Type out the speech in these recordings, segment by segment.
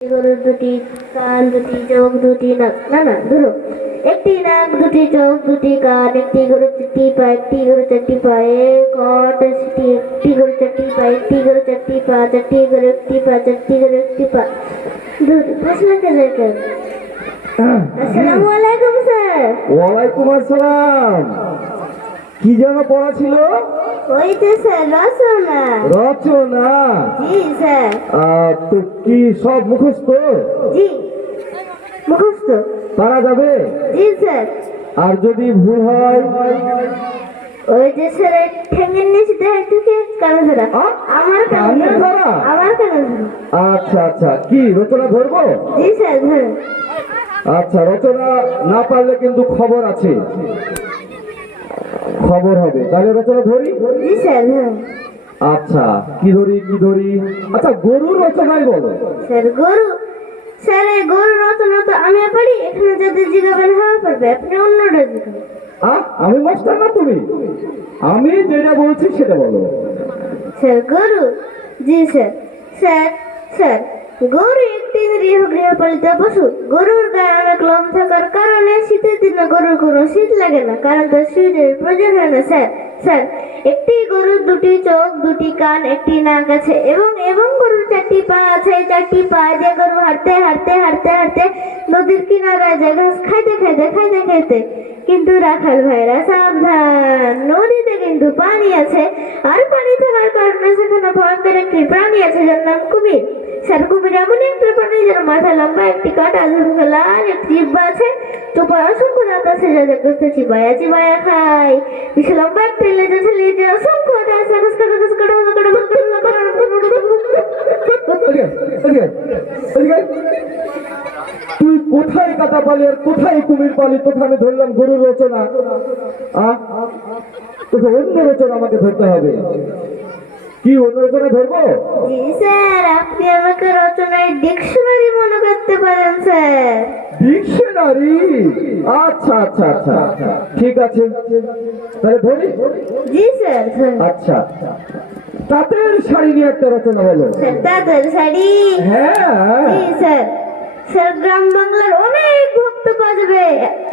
গরুর দুটি কান, দুটি চোখ, দুটি নাক, না না ধরো, একটি নাক, দুটি চোখ, দুটি কান, একটি গরুর চারটি পা, একটি গরুর চারটি পায়ে কট, একটি গরুর চারটি পা, একটি গরুর চারটি পা, চারটি গরুর একটি পা, চারটি গরুর একটি পা। আসসালামু আলাইকুম স্যার। ওয়ালাইকুম আসসালাম। কি যেন পড়া ছিল? ওই তো স্যার রচনা। রচনা? জি স্যার। তো কি সব মুখস্থ? জি মুখস্থ। পারা যাবে? জি স্যার। আর যদি ভুল হয়? ওই যে স্যার ঠেঙের নিচে দেখে কানে ধরা। আমার কানে ধরা? আমার কানে ধরা। আচ্ছা আচ্ছা, কি রচনা ধরবো? জি স্যার ধরেন। আচ্ছা, রচনা না পারলে কিন্তু খবর আছে, খবর হবে। তাহলে রচনা ধরি? জি স্যার ধরেন। আচ্ছা, কি ধরি কি ধরি? আচ্ছা, গরুর রচনাই বলো। স্যার গরু? স্যার এই গরু রচনা তো আমি পারি, এখানে যদি জিগাবেন হওয়া পারবে, আপনি অন্যটা জিগাবেন। আমি মাস্টার না তুমি? আমি যেটা বলছি সেটা বলো। স্যার গরু? জি স্যার। স্যার স্যার গরু একটি গৃহপালিত পশু। গরুর গায়ে অনেক লোম থাকার কারণে শীতের দিনে গরুর কোনো শীত লাগে না, কারণ তার শরীরের প্রয়োজন হয় না। স্যার স্যার একটি গরুর দুটি চোখ, দুটি কান, একটি নাক আছে এবং এবং গরুর চারটি পা আছে। চারটি পা দিয়ে গরু হাঁটতে হাঁটতে হাঁটতে হাঁটতে নদীর কিনারায় যায় ঘাস খাইতে খাইতে খাইতে খাইতে। কিন্তু রাখাল ভাইরা সাবধান, নদীতে কিন্তু পানি আছে, আর পানি থাকার কারণে সেখানে ভয়ঙ্কর একটি প্রাণী আছে যার নাম কুমির। স্যার কুমির এমন একটি প্রাণী যার মাথা লম্বা, একটি কাটা ঝুলকা লাল, একটি জিহ্বা আছে, চোপায় অসংখ্য দাঁত আছে যাদের কাছে চিবায়া চিবায়া খায়। বিশাল লম্বা একটি লেজ আছে, লেজে অসংখ্য দাঁত আছে। তুই কোথায় কাটা পালি আর কোথায় কুমির পালি? তোকে আমি ধরলাম গরুর রচনা, তোকে অন্য রচনা আমাকে ধরতে হবে। কি অন্য রচনা ধরবো? জি স্যার, আপনি আমাকে রচনায় ডিকশনারি মনে করতে পারেন স্যার। ডিকশনারি? আচ্ছা আচ্ছা আচ্ছা আচ্ছা, ঠিক আছে, তাহলে ধরি। জি স্যার। আচ্ছা, তাঁতের শাড়ি নিয়ে একটা রচনা বলো। স্যার তাঁতের শাড়ি? হ্যাঁ। জি স্যার। স্যার গ্রাম বাংলার অনেক ভক্ত পাওয়া যাবে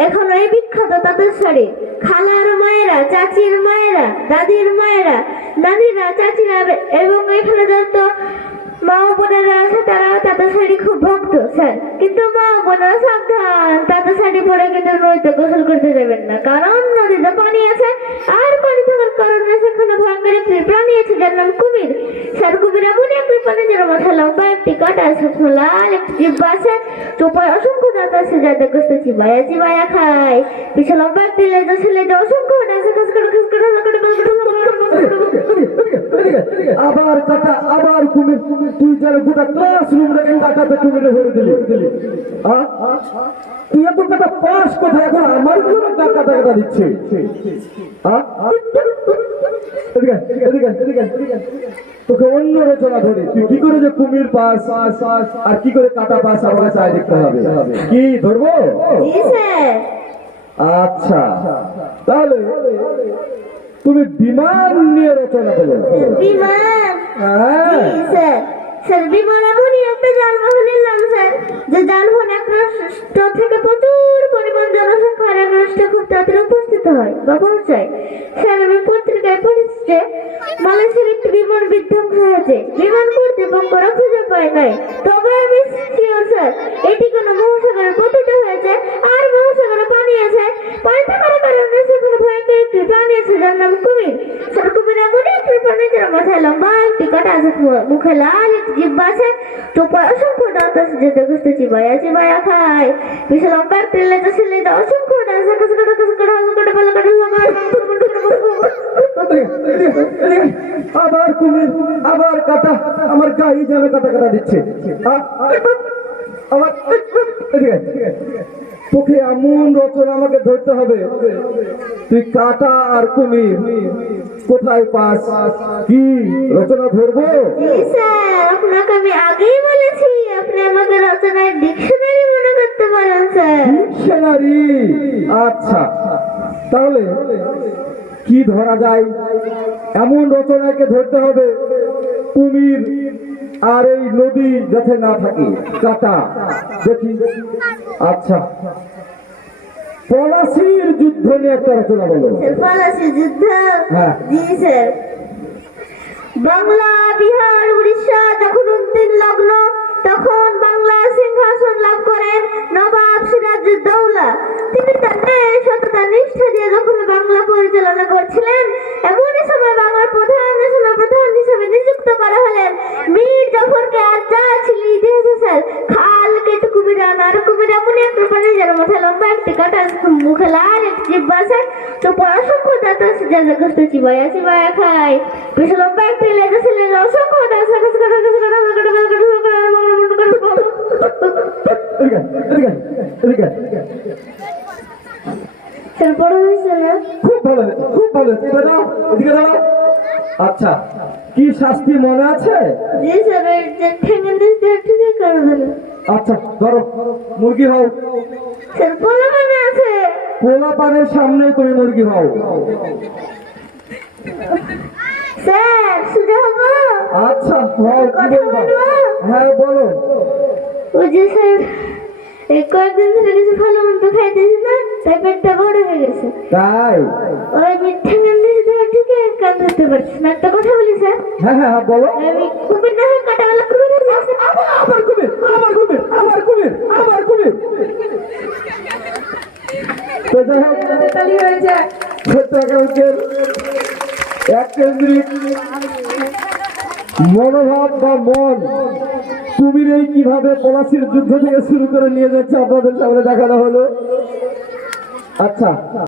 এখন এই বিখ্যাত তাঁতের শাড়ি। খালার মায়েরা, চাচির মায়েরা, দাদির মায়েরা, দাদিরা, চাচিরা এবং এখানে যত মা বোনেরা আছে তারাও তাঁতের শাড়ি খুব ভক্ত স্যার। কিন্তু মা বোনেরা সাবধান, তাঁতের শাড়ি পরে কিন্তু নদীতে গোসল করতে যাবেন না, কারণ নদীতে পানি আছে, আর পানি থাকার কারণে সেখানে ভয়ঙ্কর একটি প্রাণী আছে যার নাম কুমির। স্যার কুমির এমন একটি প্রাণী যার মাথা লম্বা, একটি কাটা আছে লাল, একটি জিহ্বা আছে, চোপায় অসংখ্য দাঁত আছে যাদের কাছে চিবায়া চিবায়া খায়। বিশাল লম্বা একটি লেজ আছে, লেজে অসংখ্য দাঁত আছে। আবার কাটা, আবার কুমির। তুই যেন গোটা ক্লাসরুম রেখে কাটাতে কুমিরে ভরে দিলি। তুই এত কাটা পাস কোথায়? এখন আমার জন্য কাটা কাটা দিচ্ছে। তোকে অন্য রচনা ধরি। তুই কি করে যে কুমির পাস আর কি করে কাটা পাস আমাকে চাই দেখতে হবে। কি ধরবো? আচ্ছা, তাহলে তুমি বিমান নিয়ে রচনা বলো। বিমান? হ্যাঁ স্যার। স্যার বিমান এমনই একটা যানবাহনের নাম স্যার, যে যানবাহন এক রাষ্ট্র থেকে প্রচুর পরিমাণ জনসংখ্যা আর এক রাষ্ট্রে খুব তাড়াতাড়ি উপস্থিত হয় বা পৌঁছায়। স্যার আমি পত্রিকায় পড়েছি যে মালয়েশিয়ার একটি বিমান বিধ্বংস হয়েছে। বিমান কর্তৃপক্ষরা খুঁজে পায় নাই, তবে আমি শিওর স্যার এটি কোনো মহাসাগরে পতিত হয়েছে, আর মহাসাগরে পানি আছে, পানি থাকার কারণে সেখানে ভয়ঙ্কর একটি প্রাণী আছে যার নাম কুমির। স্যার কুমির এমন একটি প্রাণী যার মাথায় লম্বা, একটি কাটা আছে, মুখে লাল, একটি জিহ্বা আছে, চোপায় অসংখ্য দাঁত আছে যেটা গুস্তে চিবায়া চিবায়া খায়। বিশাল লম্বা একটি লেজ আছে, লেজে অসংখ্য দাঁত আছে। আবার কুমির, আবার কাটা, আমার গাড়ি যেন কাটা কাটা দিচ্ছে। আবার তোকে এমন রচনা আমাকে ধরতে হবে। তুই কাটা আর কুমির কোথায় পাস? কি রচনা ধরবো? আপনাকে আমি আগেই বলেছি আপনি আমাকে রচনায় ডিকশনারি মনে করতে পারেন স্যার। ডিকশনারি? আচ্ছা, তাহলে কি ধরা যায়? এমন রচনাকে ধরতে হবে কুমির আর এই নদী যাতে না থাকে কাটা দেখি। আচ্ছা, পলাশির যুদ্ধ নিয়ে একটা রচনা বলো। স্যার পলাশি যুদ্ধ, হ্যাঁ। জি স্যার। বাংলা, বিহার, উড়িষ্যা যখন অন্তিম লগ্ন, তখন বাংলার সিংহাসন লাভ করেন নবাব সিরাজউদ্দৌলা। তিনি তার ন্যায় সততা নিষ্ঠা দিয়ে যখন বাংলা পরিচালনা করছিলেন, এমনই সময় বাংলার প্রধান সেনাপ্রধান হিসেবে নিযুক্ত করা হলেন মীর জাফরকে। আর যা ছিল ইতিহাসে স্যার, খাল কেটে কুমিরান, আর কুমির এমনই একটা প্রাণী যার মাথায় লম্বা একটি কাটা, মুখে লাল একটি জিহ্বা আছে, তো অসংখ্য দাঁত আছে যা যা কষ্ট চিবায়া চিবায়া খায়। বেশ লম্বা একটি লেজ আছে, লেজ অসংখ্য দাঁত আছে, কাছে কাটা কাছে কাটা কাটা কাটা কাটা এদিকে, এদিকে, এদিকে। স্যার পড়া হয়েছে না? খুব ভালো হয়েছে, খুব ভালো হয়েছে। এদিকে দাও, এদিকে দাও। আচ্ছা, কি শাস্তি মনে আছে? জি স্যার, ওই যে ঠেঙের নিচ দিয়ে ঠিকই করে দিল। আচ্ছা, ধরো, মুরগি হও। স্যার পোলা মনে আছে? পোলা পানের সামনে তুমি মুরগি হও। স্যার সুজা হবো? আচ্ছা, হও, কি কথা বলবা? বলবো? হ্যাঁ, বলো। ওই যে স্যার, এই কয়েকদিন ধরে কিছু ভালো মন্দ খাইতেছি না, তাই পেটটা বড় হয়ে গেছে। তাই? ওই ঠেঙের নিচ দিয়ে ঠিকই কান ধরতে পারছি না। একটা কথা বলি স্যার, হ্যাঁ, হ্যাঁ, হ্যাঁ, বলো। আমি কুমির না হয়ে কাটাওয়ালা কুমির হয়ে যাচ্ছি। আবার কুমির, আবার কুমির, আবার কুমির, আবার কুমির। তো যাই হোক, তালি হয়েছে। ছোট্ট একাউন্টের এক কেন্দ্রিক মনোভাব বা মন কুমির এই কিভাবে পলাশির যুদ্ধ থেকে শুরু করে নিয়ে যাচ্ছে আপনাদের সামনে দেখানো হলো। আচ্ছা।